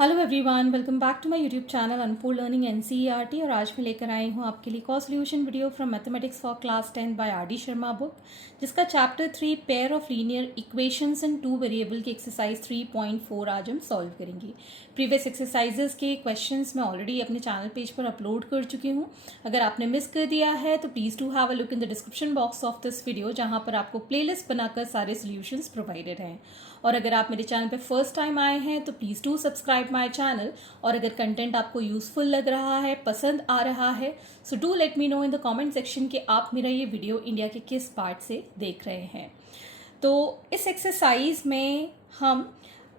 Hello everyone, welcome back to my YouTube channel Annapurna learning NCERT. और आज मैं लेकर आई हूँ आपके लिए कॉ solution video from mathematics for class 10 by R D Sharma book, जिसका chapter 3 pair of linear equations in two variable की एक्सरसाइज 3.4 आज हम सॉल्व करेंगे। प्रीवियस एक्सरसाइजेस के क्वेश्चंस मैं ऑलरेडी अपने चैनल पेज पर अपलोड कर चुकी हूँ। अगर आपने मिस कर दिया है तो please do have a look in the description box of this video, जहाँ पर आपको प्लेलिस्ट बनाकर सारे सोल्यूशंस प्रोवाइडेड हैं। और अगर आप मेरे चैनल पे फर्स्ट टाइम आए हैं तो please do subscribe my channel. और अगर कंटेंट आपको यूज़फुल लग रहा है, पसंद आ रहा है, so do let me know in the comment section कि आप मेरा ये वीडियो इंडिया के किस पार्ट से देख रहे हैं। तो इस एक्सरसाइज में हम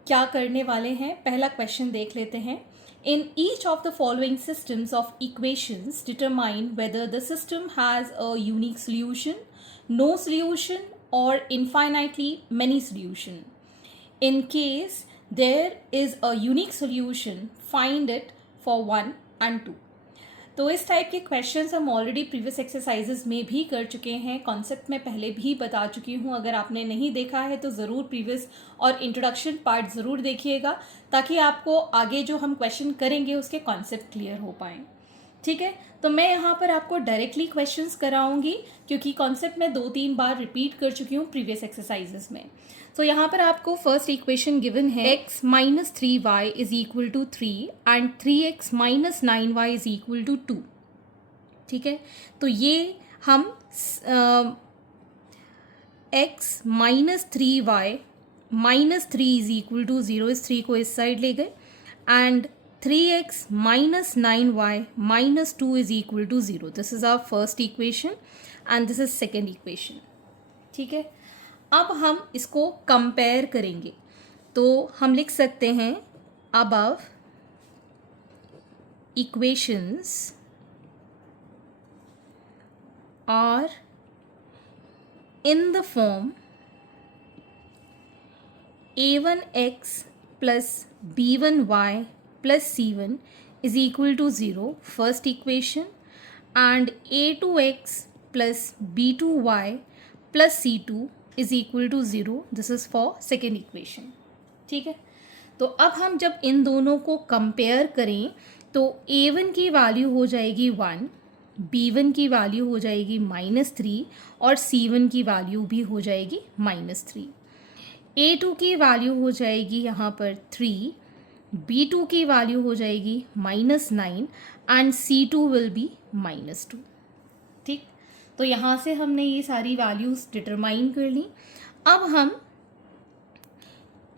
क्या करने वाले हैं, पहला क्वेश्चन देख लेते हैं। In each of the following systems of equations, determine whether the system has a unique solution, no solution, or infinitely many solution. In case there is a unique solution, find it for 1 and 2. तो इस type के questions हम already previous exercises में भी कर चुके हैं, concept में पहले भी बता चुकी हूँ। अगर आपने नहीं देखा है तो ज़रूर प्रीवियस और इंट्रोडक्शन पार्ट ज़रूर देखिएगा, ताकि आपको आगे जो हम क्वेश्चन करेंगे उसके कॉन्सेप्ट क्लियर हो पाएँ। ठीक है, तो मैं यहाँ पर आपको डायरेक्टली क्वेश्चंस कराऊंगी, क्योंकि कॉन्सेप्ट मैं 2-3 बार रिपीट कर चुकी हूँ प्रीवियस एक्सरसाइजेस में। तो यहाँ पर आपको फर्स्ट इक्वेशन गिवन है x minus 3y is equal to 3 and 3x minus 9y is equal to 2। ठीक है, तो ये हम x minus 3y minus 3 is equal to 0, इस 3 को इस साइड ले गए, and 3x minus 9y minus 2 is equal to 0. This is our first equation and this is second equation. ठीक है, अब हम इसको कंपेयर करेंगे तो हम लिख सकते हैं above equations are in the form a1x plus b1y plus c1 is equal to 0, first equation, and a2x plus b2y plus c2 is equal to 0, this is for second equation. ठीक है, तो अब हम जब इन दोनों को कंपेयर करें तो a1 की वैल्यू हो जाएगी 1, b1 की वैल्यू हो जाएगी -3 और c1 की वैल्यू भी हो जाएगी -3। a2 की वैल्यू हो जाएगी यहाँ पर 3, b2 की वैल्यू हो जाएगी -9 एंड c2 विल बी -2। ठीक, तो यहाँ से हमने ये सारी वैल्यूज़ डिटरमाइन कर ली। अब हम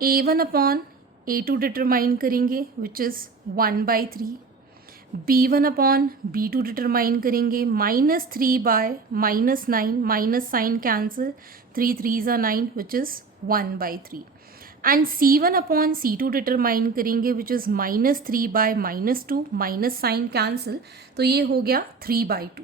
a1 अपॉन a2 डिटरमाइन करेंगे which is 1/3, b1 upon b2 determine करेंगे -3 by -9, minus sign cancel, 3 3s are 9 which is 1/3, and c1 upon c2 determine करेंगे which is -3 by -2, minus sign cancel, तो ये हो गया 3/2।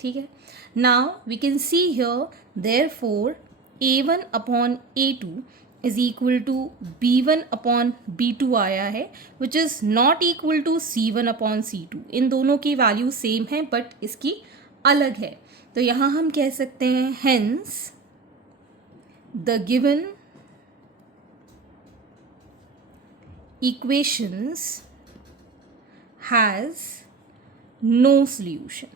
ठीक है, now we can see here therefore a1 upon a2 is equal to b1 upon b2 आया है, which is not equal to c1 upon c2। इन दोनों की वैल्यू सेम है बट इसकी अलग है, तो यहाँ हम कह सकते हैं hence the given equations has no solution।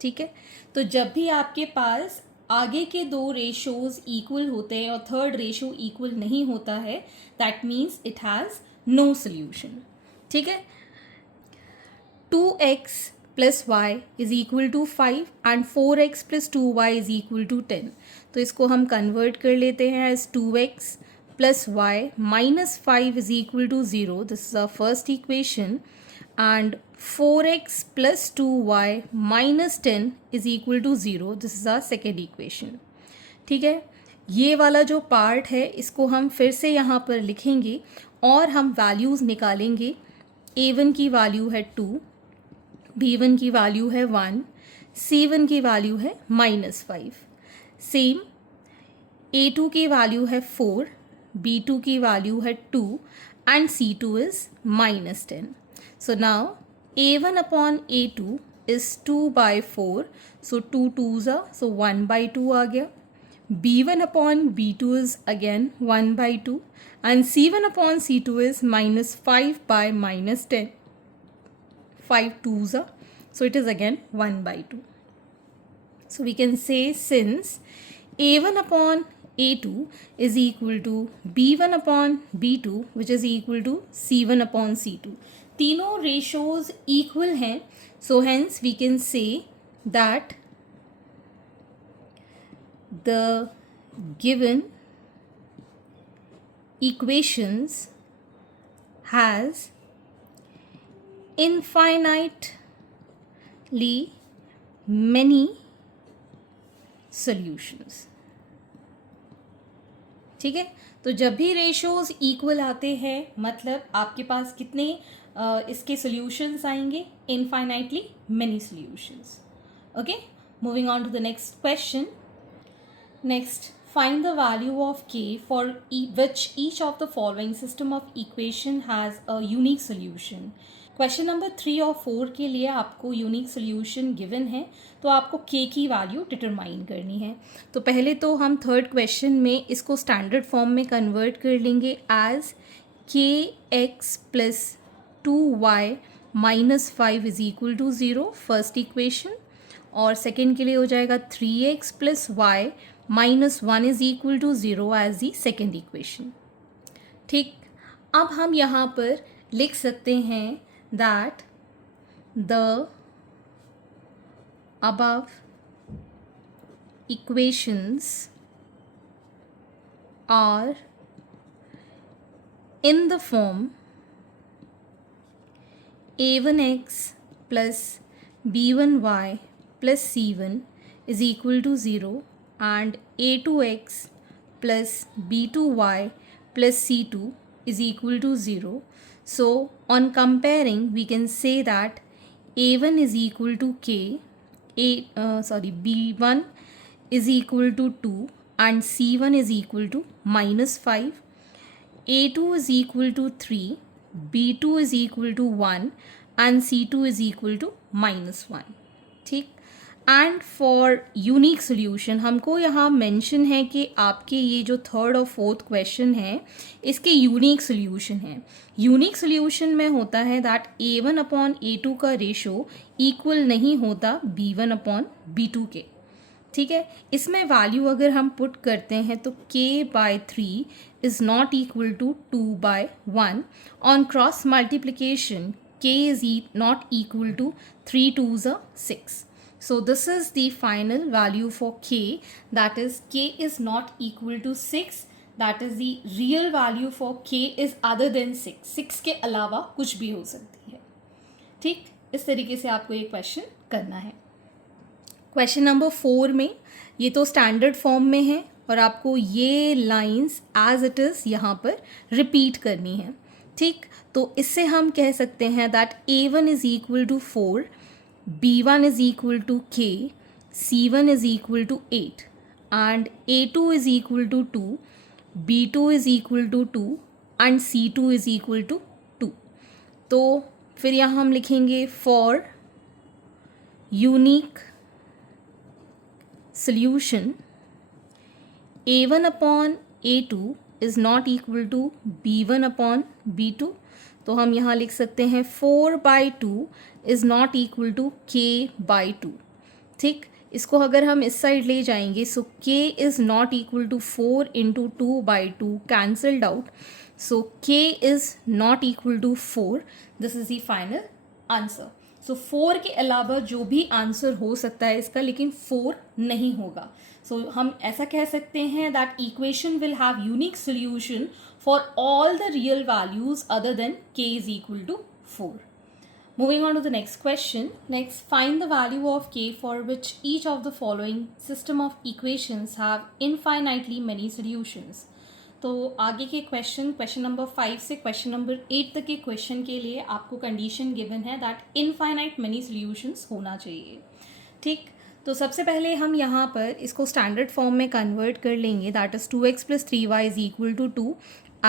ठीक है, तो जब भी आपके पास आगे के दो रेशोज इक्वल होते हैं और थर्ड रेशो इक्वल नहीं होता है, that means it has no solution. ठीक है, 2x plus y is equal to 5 and 4x plus 2y is equal to 10। तो इसको हम कन्वर्ट कर लेते हैं as 2x plus y minus 5 is equal to 0. This is our first equation, and 4x plus 2y minus 10 is equal to 0. This is our second equation. ठीक है, ये वाला जो पार्ट है इसको हम फिर से यहाँ पर लिखेंगे और हम वैल्यूज़ निकालेंगे। a1 की वैल्यू है 2, b1 की वैल्यू है 1, c1 की वैल्यू है -5। सेम a2 की वैल्यू है 4, b2 की वैल्यू है 2 and c2 is -10। So now a1 upon a2 is 2/4, so 2 2s are, सो 1/2 आ गया, b1 upon b2 is again 1 by 2 and c1 upon c2 is minus 5 by minus 10. 5 2s are, so it is again 1 by 2. So we can say since a1 upon a2 is equal to b1 upon b2 which is equal to c1 upon c2, तीनों ratios equal हैं, so hence we can say that the given equations has infinitely many solutions. ठीक है, तो जब भी ratios equal आते हैं मतलब आपके पास कितने इसके सॉल्यूशंस आएंगे, infinitely many solutions. Okay, moving on to the next question. Next, find the value of k for which each of the following system of equation has a unique solution. Question number 3 और 4 के लिए आपको unique solution given है, तो आपको k की value determine करनी है. तो पहले तो हम थर्ड क्वेश्चन में इसको स्टैंडर्ड फॉर्म में कन्वर्ट कर लेंगे as kx plus 2y minus 5 is equal to 0 first equation, और सेकेंड के लिए हो जाएगा 3x plus y minus 1 is equal to 0 as the second equation. ठीक, अब हम यहाँ पर लिख सकते हैं that the above equations are in the form a1x plus b1y plus c1 is equal to 0 and a2x plus b2y plus c2 is equal to 0. So on comparing we can say that a1 is equal to k, b1 is equal to 2 and c1 is equal to minus 5, a2 is equal to 3, b2 is equal to 1 and c2 is equal to minus 1. ठीक, and for unique solution हमको यहाँ mention है कि आपके ये जो third और fourth question है इसके यूनिक सोल्यूशन है. यूनिक सोल्यूशन में होता है दैट a1 अपॉन a2 का रेशो इक्वल नहीं होता b1 अपॉन b2 के. ठीक है, इसमें वैल्यू अगर हम पुट करते हैं तो k by 3 is not equal to 2 by 1. On cross multiplication k is not equal to 3 2s are 6. So this is the final value for k, that is k is not equal to 6, that is the real value for k is other than 6. 6 के अलावा कुछ भी हो सकती है. ठीक, इस तरीके से आपको ये क्वेश्चन करना है. क्वेश्चन नंबर 4 में ये तो स्टैंडर्ड फॉर्म में है और आपको ये लाइंस एज इट इज़ यहाँ पर रिपीट करनी है. ठीक, तो इससे हम कह सकते हैं that a1 is equal to 4, b1 is equal to k, c1 is equal to 8 and a2 is equal to 2, b2 is equal to 2 and c2 is equal to 2. तो फिर यहाँ हम लिखेंगे for unique solution a1 upon a2 is not equal to b1 upon b2. तो हम यहाँ लिख सकते हैं 4 by 2 is not equal to k by 2. ठीक, इसको अगर हम इस साइड ले जाएंगे so k is not equal to 4 into 2 by 2 cancelled out, so k is not equal to 4. This is the final answer. So 4 के अलावा जो भी आंसर हो सकता है इसका, लेकिन 4 नहीं होगा. सो हम ऐसा कह सकते हैं that equation will have unique solution for all the real values other than k is equal to 4. Moving on to the next question. Next, find the value of k for which each of the following system of equations have infinitely many solutions. तो आगे के question number 5 से question number 8 तक के question के लिए आपको condition given है दैट इनफाइनाइट मेनी सॉल्यूशंस होना चाहिए. ठीक, तो सबसे पहले हम यहाँ पर इसको स्टैंडर्ड फॉर्म में कन्वर्ट कर लेंगे, that is 2x plus 3y is equal to 2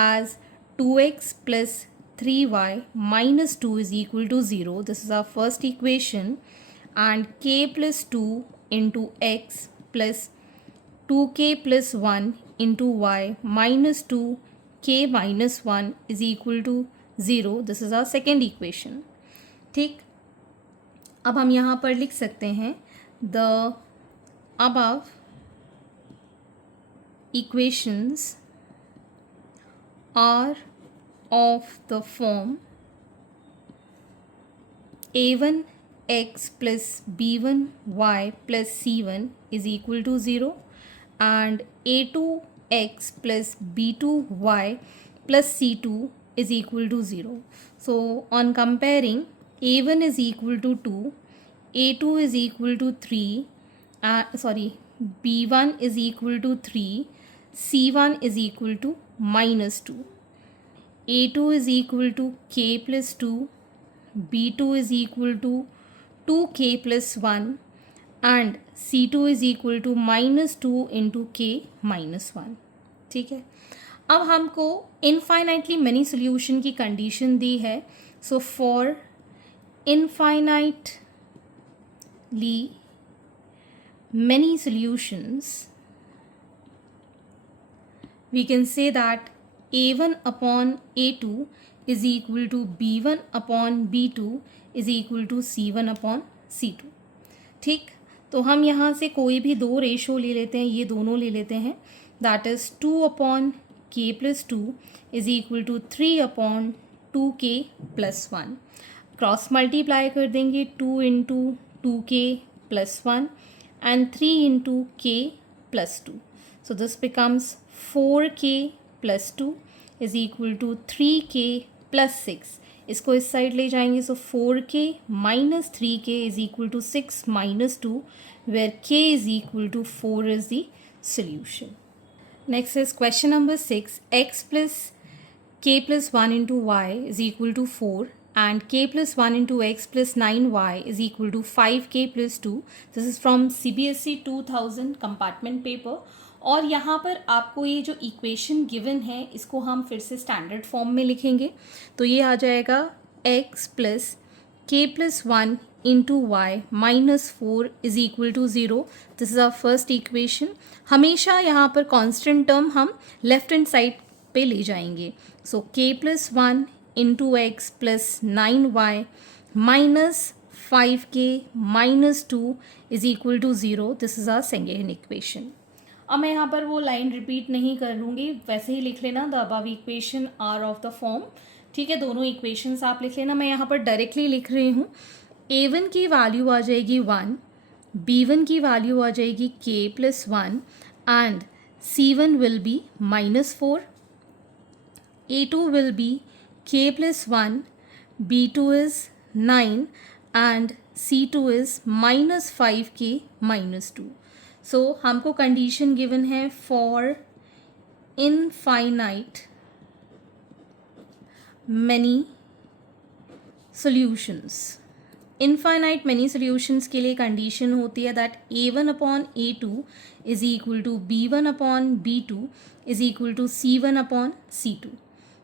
as 2x plus 3y minus 2 is equal to 0. This is our first equation, and k plus 2 into x plus 2k plus 1 into y minus 2k minus 1 is equal to 0. This is our second equation. ठीक, अब हम यहाँ पर लिख सकते हैं the above equations are of the form a1x plus b1y plus c1 is equal to 0 and a2x plus b2y plus c2 is equal to 0. So on comparing, a1 is equal to 2, a2 is equal to 3, b1 is equal to 3, c1 is equal to minus 2, a2 is equal to k plus 2, b2 is equal to 2k plus 1 and c2 is equal to minus 2 into k minus 1. ठीक है, अब हमको infinitely many solution की condition दी है. So for infinitely many solutions, we can say that a1 upon a2 is equal to b1 upon b2 is equal to c1 upon c2. ठीक, तो हम यहाँ से कोई भी दो रेशो ले लेते हैं, ये दोनों ले लेते हैं. That is 2 upon k plus 2 is equal to 3 upon 2k plus 1. Cross multiply कर देंगे 2 into 2k plus 1 and 3 into k plus 2. So this becomes 4k plus 2 is equal to 3k plus 6. इसको इस साइड ले जाएंगे. So 4k minus 3k is equal to 6 minus 2 where k is equal to 4 is the solution. Next is question number 6. X plus k plus 1 into y is equal to 4 and k plus 1 into x plus 9y is equal to 5k plus 2. This is from CBSE 2000 compartment paper. और यहाँ पर आपको ये जो equation given है इसको हम फिर से स्टैंडर्ड फॉर्म में लिखेंगे. तो ये आ जाएगा x plus k plus 1 into y minus 4 is equal to 0. This is our first equation. हमेशा यहाँ पर कांस्टेंट टर्म हम लेफ्ट हैंड साइड पे ले जाएंगे. So k plus 1 into x plus 9y minus 5k minus 2 is equal to 0. This is our second equation. अब मैं यहाँ पर वो लाइन रिपीट नहीं करूँगी, वैसे ही लिख लेना. The above equation are of the form. ठीक है, दोनों इक्वेशंस आप लिख लेना. मैं यहाँ पर डायरेक्टली लिख रही हूँ. a1 की वैल्यू आ जाएगी 1, b1 की वैल्यू आ जाएगी k plus 1 and c1 will be minus 4, a2 will be k plus 1, b2 is 9 and c2 is minus 5k minus 2. So हमको कंडीशन गिवन है for infinite many solutions. Infinite many solutions के लिए condition होती है that a1 upon a2 is equal to b1 upon b2 is equal to c1 upon c2.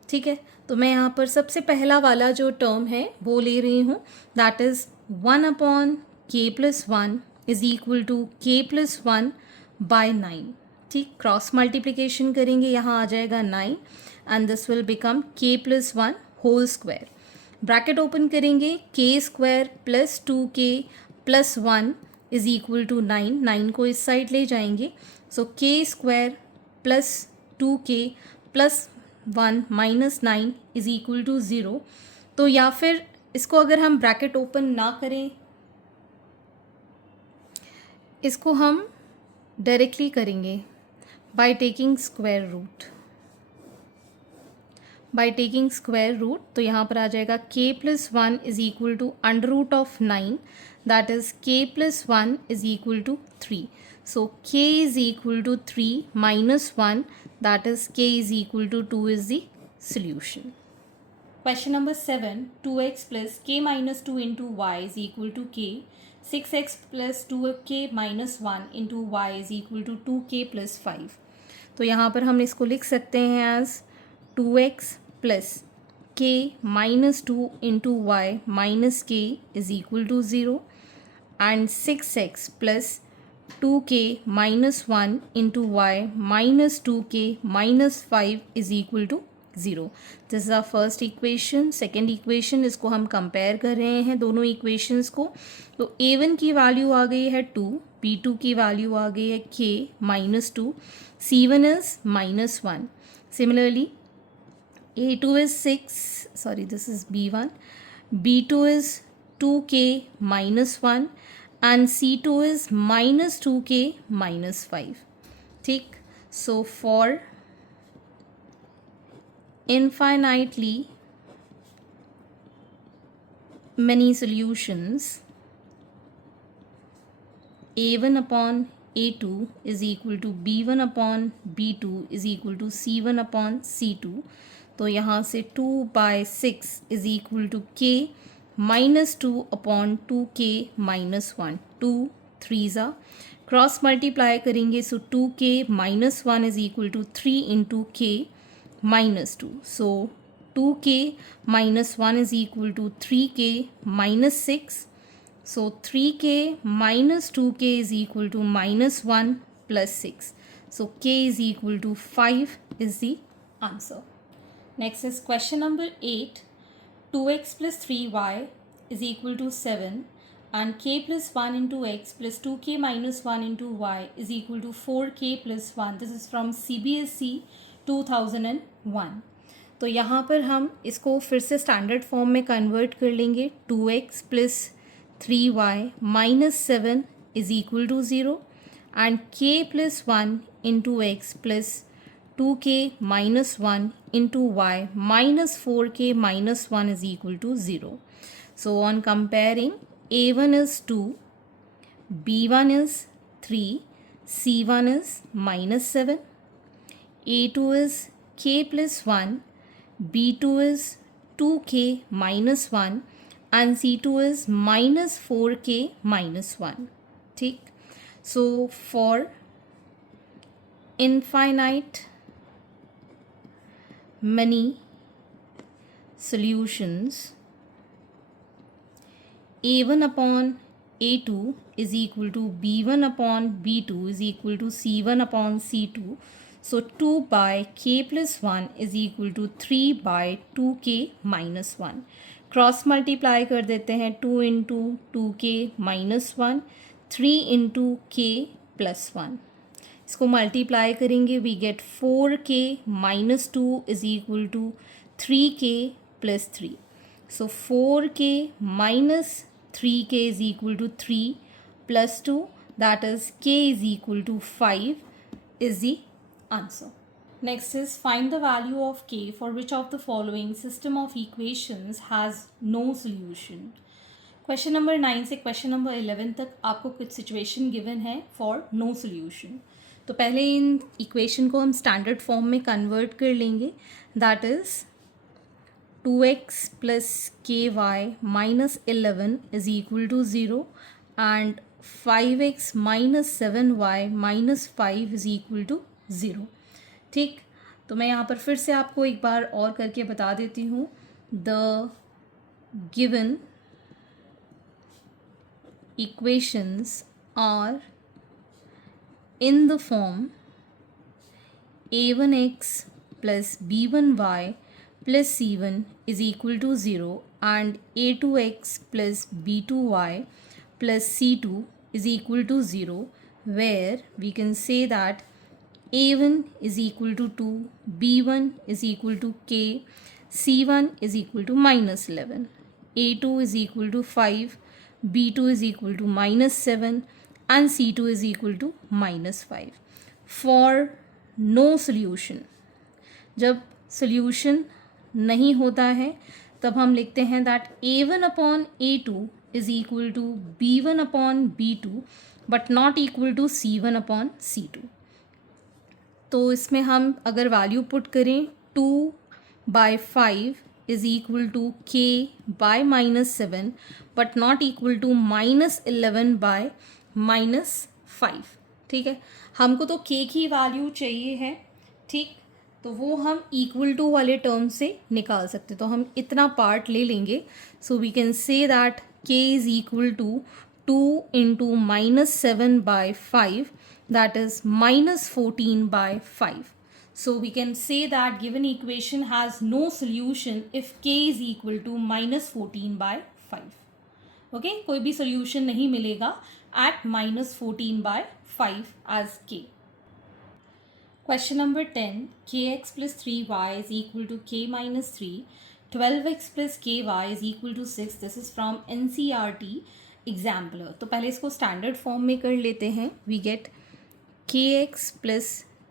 ठीक है, तो मैं यहाँ पर सबसे पहला वाला जो टर्म है वो ले रही हूँ. That is 1 upon k plus 1 is equal to k plus 1 by 9. ठीक, क्रॉस मल्टीप्लिकेशन करेंगे, यहाँ आ जाएगा 9 and this will become k plus 1 whole square. Bracket open करेंगे, k square plus 2k plus 1 is equal to 9. 9 को इस side ले जाएंगे. So k square plus 2k plus 1 minus 9 is equal to 0. तो या फिर इसको अगर हम ब्रैकेट ओपन ना करें, इसको हम डायरेक्टली करेंगे by taking square root. By taking square root तो यहाँ पर आ जाएगा k plus 1 is equal to under root of 9. That is k plus 1 is equal to 3. So k is equal to 3 minus 1, that is k is equal to 2 is the solution. Question number 7. 2x plus k minus 2 into y is equal to k. 6x plus 2k minus 1 into y is equal to 2k plus 5. तो यहाँ पर हम इसको लिख सकते हैं as 2x plus k minus 2 into y minus k is equal to 0 and 6x plus 2k minus 1 into y minus 2k minus 5 is equal to 0. This is our first equation. Second equation, इसको हम compare कर रहे हैं दोनों equations को. तो a1 की value आ गई है 2, b2 की वैल्यू आ गई है k minus 2, c1 is minus 1. Similarly, a2 is 6, sorry this is b1, b2 is 2k minus 1 and c2 is minus 2k minus 5. ठीक. So for infinitely many solutions, a1 upon a2 is equal to b1 upon b2 is equal to c1 upon c2. तो यहाँ से 2/6 is equal to k minus 2 upon 2k minus 1. 2 3s cross multiply करेंगे, सो 2k minus 1 is equal to 3 into k minus 2. So 2k minus 1 is equal to 3k minus 6. So 3k minus 2k is equal to minus 1 plus 6. So k is equal to 5 is the answer. Next is question number 8. 2x plus 3y is equal to 7 and k plus 1 into x plus 2k minus 1 into y is equal to 4k plus 1. This is from CBSE 2001. तो यहाँ पर हम इसको फिर से standard form में convert कर लेंगे. 2x plus 3y minus 7 is equal to 0 and k plus 1 into x plus 2k minus 1 into y minus 4k minus 1 is equal to 0. So on comparing, a1 is 2, b1 is 3, c1 is minus 7, a2 is k plus 1, b2 is 2k minus 1 and c2 is minus 4k minus 1. ठीक. So for infinite many solutions, a1 upon a2 is equal to b1 upon b2 is equal to c1 upon c2. So 2 by k plus 1 is equal to 3 by 2k minus 1. Cross multiply कर देते हैं. 2 into 2k minus 1, 3 into k plus 1. इसको multiply करेंगे, we get 4k minus 2 is equal to 3k plus 3. So 4k minus 3k is equal to 3 plus 2, that is k is equal to 5 is the answer. Next is find the value of k for which of the following system of equations has no solution. Question number 9 से question number 11 तक आपको कुछ situation given है for no solution. तो पहले in equation को हम standard form में कन्वर्ट कर लेंगे. That is 2x plus k y minus 11 is equal to 0 and 5x minus 7y minus 5 is equal to 0. ठीक. तो मैं यहाँ पर फिर से आपको एक बार और करके बता देती हूँ. The given equations are in the form a1x plus b1y plus c1 is equal to 0 and a2x plus b2y plus c2 is equal to 0, where we can say that a1 is equal to 2, b1 is equal to k, c1 is equal to minus 11, a2 is equal to 5, b2 is equal to minus 7 and c2 is equal to minus 5. For no solution, जब solution नहीं होता है तब हम लिखते हैं that a1 upon a2 is equal to b1 upon b2 but not equal to c1 upon c2. तो इसमें हम अगर वैल्यू पुट करें 2/5 is equal to k by minus 7 but not equal to minus 11 by minus 5. ठीक है. हमको तो k की वैल्यू चाहिए है. ठीक. तो वो हम इक्वल टू वाले टर्म से निकाल सकते. तो हम इतना पार्ट ले लेंगे. So we can say that k is equal to 2 into minus 7 by 5, that is minus 14 by 5. So we can say that given equation has no solution if k is equal to minus 14 by 5. Okay, कोई भी solution नहीं मिलेगा at minus 14 by 5 as k. Question number 10, kx plus 3y is equal to k minus 3, 12x plus ky is equal to 6. This is from NCERT Examiner. तो पहले इसको standard form में कर लेते हैं. We get kx plus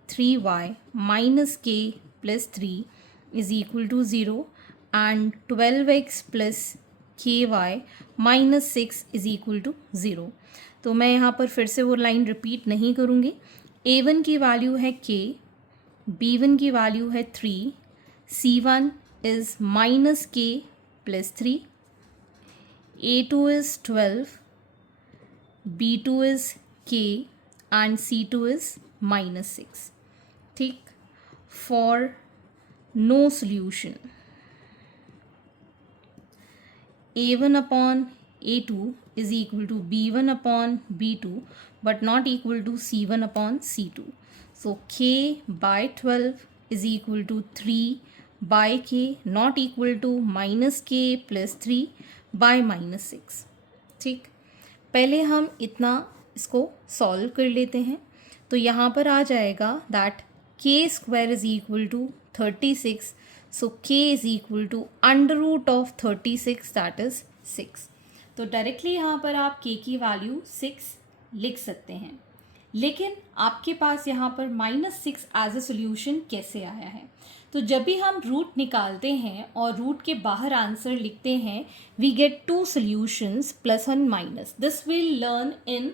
3y minus k plus 3 is equal to 0 and 12x plus ky minus 6 is equal to 0. तो मैं यहाँ पर फिर से वो लाइन रिपीट नहीं करूँगी. a1 की वैल्यू है k, b1 की वैल्यू है 3, c1 is minus k plus 3, a2 is 12, b2 is k and c2 is minus 6. ठीक. For no solution, a1 upon a2 is equal to b1 upon b2 but not equal to c1 upon c2. So k by 12 is equal to 3 by k not equal to minus k plus 3 by minus 6. ठीक. पहले हम इतना इसको solve कर लेते हैं. तो यहाँ पर आ जाएगा that k square is equal to 36. So k is equal to under root of 36 that is 6. तो डायरेक्टली यहाँ पर आप k की वैल्यू 6 लिख सकते हैं. लेकिन आपके पास यहाँ पर -6 एज ए सोल्यूशन कैसे आया है? तो जब भी हम रूट निकालते हैं और रूट के बाहर आंसर लिखते हैं, we get 2 solutions plus and minus. This will learn in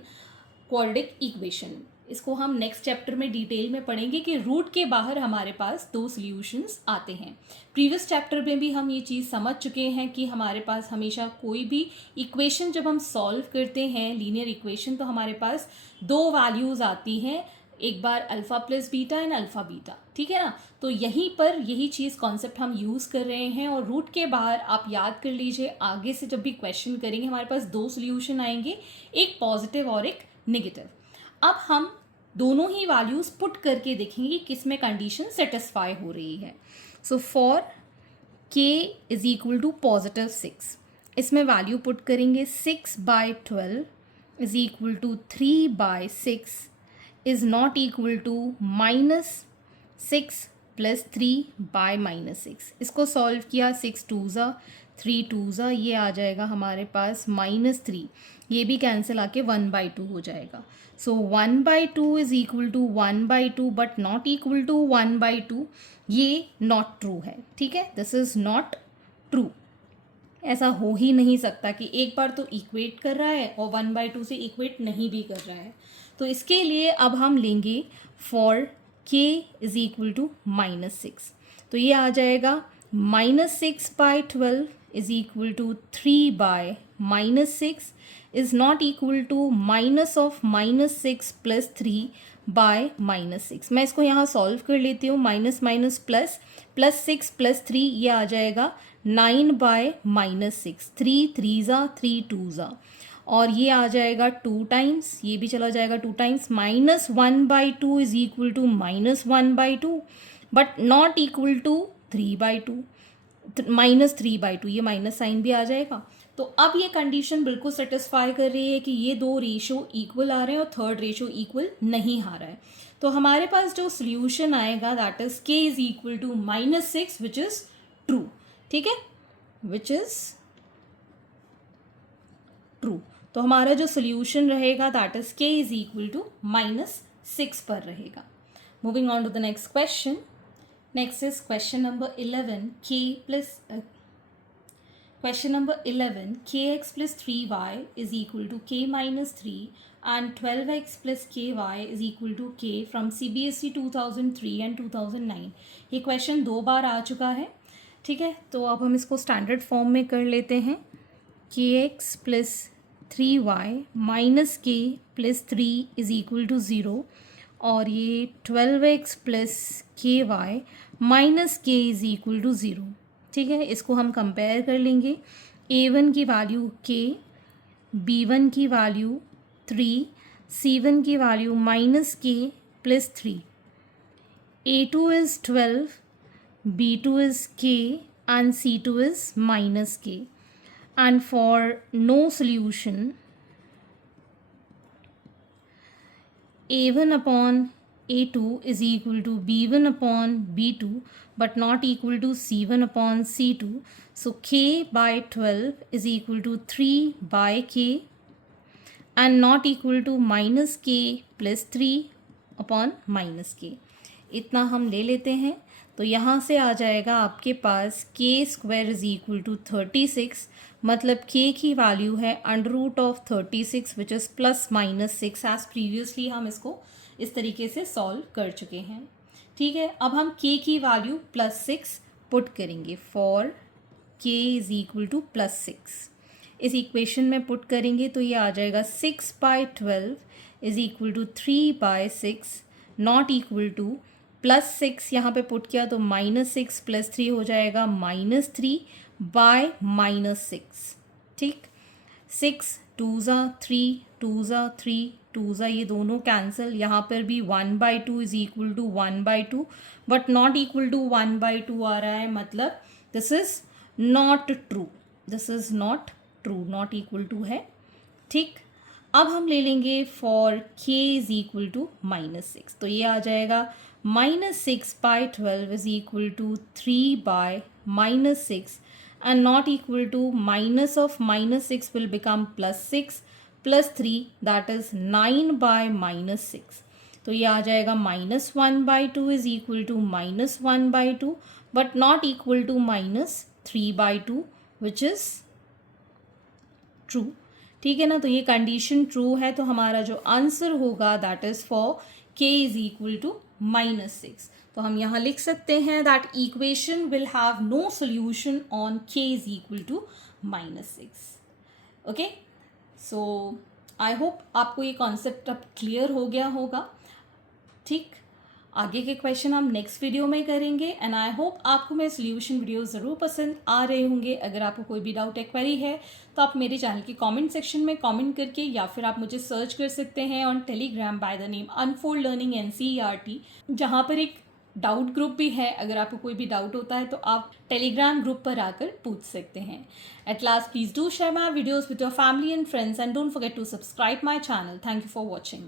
quadratic equation. इसको हम नेक्स्ट चैप्टर में डिटेल में पढ़ेंगे कि रूट के बाहर हमारे पास 2 सॉल्यूशंस आते हैं. प्रीवियस चैप्टर में भी हम ये चीज़ समझ चुके हैं कि हमारे पास हमेशा कोई भी इक्वेशन जब हम सॉल्व करते हैं, लीनियर इक्वेशन, तो हमारे पास 2 वैल्यूज़ आती हैं, एक बार alpha plus beta and alpha beta. ठीक है ना? तो यहीं पर यही चीज़ कॉन्सेप्ट हम यूज़ कर रहे हैं. और रूट के बाहर आप याद कर लीजिए, आगे से जब भी क्वेश्चन करेंगे हमारे पास 2 सॉल्यूशन आएंगे, एक पॉजिटिव और एक नेगेटिव. अब हम दोनों ही वैल्यूज़ पुट करके देखेंगे कि किस में कंडीशन सेटिस्फाई हो रही है. So for k is equal to positive 6, इसमें वैल्यू पुट करेंगे. 6 by 12 is equal to 3 by 6 is not equal to -6 plus 3 by -6. इसको सॉल्व किया, 6 2 ज़ा 3 2 ज़ा, ये आ जाएगा हमारे पास -3. ये भी कैंसिल आके 1/2 हो जाएगा. सो 1/2 is equal to 1/2 but not equal to 1/2. ये नॉट ट्रू है. ठीक है, दिस इज़ नॉट ट्रू. ऐसा हो ही नहीं सकता कि एक बार तो इक्वेट कर रहा है और 1/2 से इक्वेट नहीं भी कर रहा है. तो इसके लिए अब हम लेंगे for k is equal to -6. तो ये आ जाएगा -6 by 12 is equal to 3 by -6 is not equal to minus of -6 plus 3 by -6. मैं इसको यहाँ सॉल्व कर लेती हूँ. Minus minus plus, plus 6 plus 3, ये आ जाएगा 9 बाय -6. 3 3 ज़ा 3 2 ज़ा, और ये आ जाएगा 2 टाइम्स, ये भी चला जाएगा 2 times. -1/2 is equal to -1/2 but not equal to 3/2, -3/2, ये माइनस साइन भी आ जाएगा. तो अब ये कंडीशन बिल्कुल सेटिस्फाई कर रही है कि ये 2 रेशो इक्वल आ रहे हैं और थर्ड रेशो इक्वल नहीं आ रहा है. तो हमारे पास जो सोल्यूशन आएगा that is k is equal to -6 which is true. ठीक है, विच इज़ ट्रू. तो हमारा जो सोल्यूशन रहेगा that is k is equal to -6 पर रहेगा. Moving on to the next question. Next is question number 11. Question number 11, kx plus 3y is equal to k minus 3 and 12x plus ky is equal to k from CBSE 2003 and 2009. ये question 2 बार आ चुका है. ठीक है, तो अब हम इसको standard form में कर लेते हैं. kx plus 3y minus k plus 3 is equal to 0 और ये 12x plus ky minus k is equal to 0. ठीक है, इसको हम कंपेयर कर लेंगे. a1 की वैल्यू k, B1 की वैल्यू 3, C1 की value -k + 3. A2 is 12, B2 is k and C2 is -k. And for no solution, A1 upon A2 is equal to B1 upon B2 but not equal to C1 upon C2. So k by 12 is equal to 3 by k and not equal to -k + 3 upon -k. इतना हम ले लेते हैं तो यहाँ से आ जाएगा आपके पास k² is equal to 36. मतलब k की वैल्यू है √36 विच इज़ ±6. एज प्रीवियसली हम इसको इस तरीके से सॉल्व कर चुके हैं. ठीक है, अब हम k की वैल्यू +6 पुट करेंगे. For k is equal to +6 इस इक्वेशन में पुट करेंगे तो ये आ जाएगा 6/12 is equal to 3/6 not equal to +6 यहाँ पे पुट किया तो -6 + 3 हो जाएगा -3/-6. ठीक, 6 2s 3 2s 3 2s ये दोनों कैंसिल. यहाँ पर भी 1/2 is equal to 1/2 but not equal to 1/2 आ रहा है. मतलब this is not true, this is not true, not equal to है. ठीक, अब हम ले लेंगे for k is equal to -6 तो ये आ जाएगा -6/12 is equal to 3/-6 and not equal to minus of -6 will become +6 + 3 that is 9/-6. तो ये आ जाएगा -1/2 is equal to -1/2 but not equal to -3/2 which is true. ठीक है ना, तो ये कंडीशन ट्रू है तो हमारा जो आंसर होगा that is for k is equal to -6. तो हम यहाँ लिख सकते हैं that equation will have no solution on k is equal to -6. Okay, so I hope आपको ये कॉन्सेप्ट अब क्लियर हो गया होगा. ठीक, आगे के क्वेश्चन हम नेक्स्ट वीडियो में करेंगे एंड आई होप आपको मेरे सोल्यूशन वीडियो ज़रूर पसंद आ रहे होंगे. अगर आपको कोई भी डाउट या क्वेरी है तो आप मेरे चैनल के कमेंट सेक्शन में कमेंट करके या फिर आप मुझे सर्च कर सकते हैं on Telegram by the name unfold learning NCERT, जहाँ पर एक डाउट ग्रुप भी है. अगर आपको कोई भी डाउट होता है तो आप टेलीग्राम ग्रुप पर आकर पूछ सकते हैं. At last please do share my videos with your family and friends and don't forget to subscribe my channel. Thank you for watching.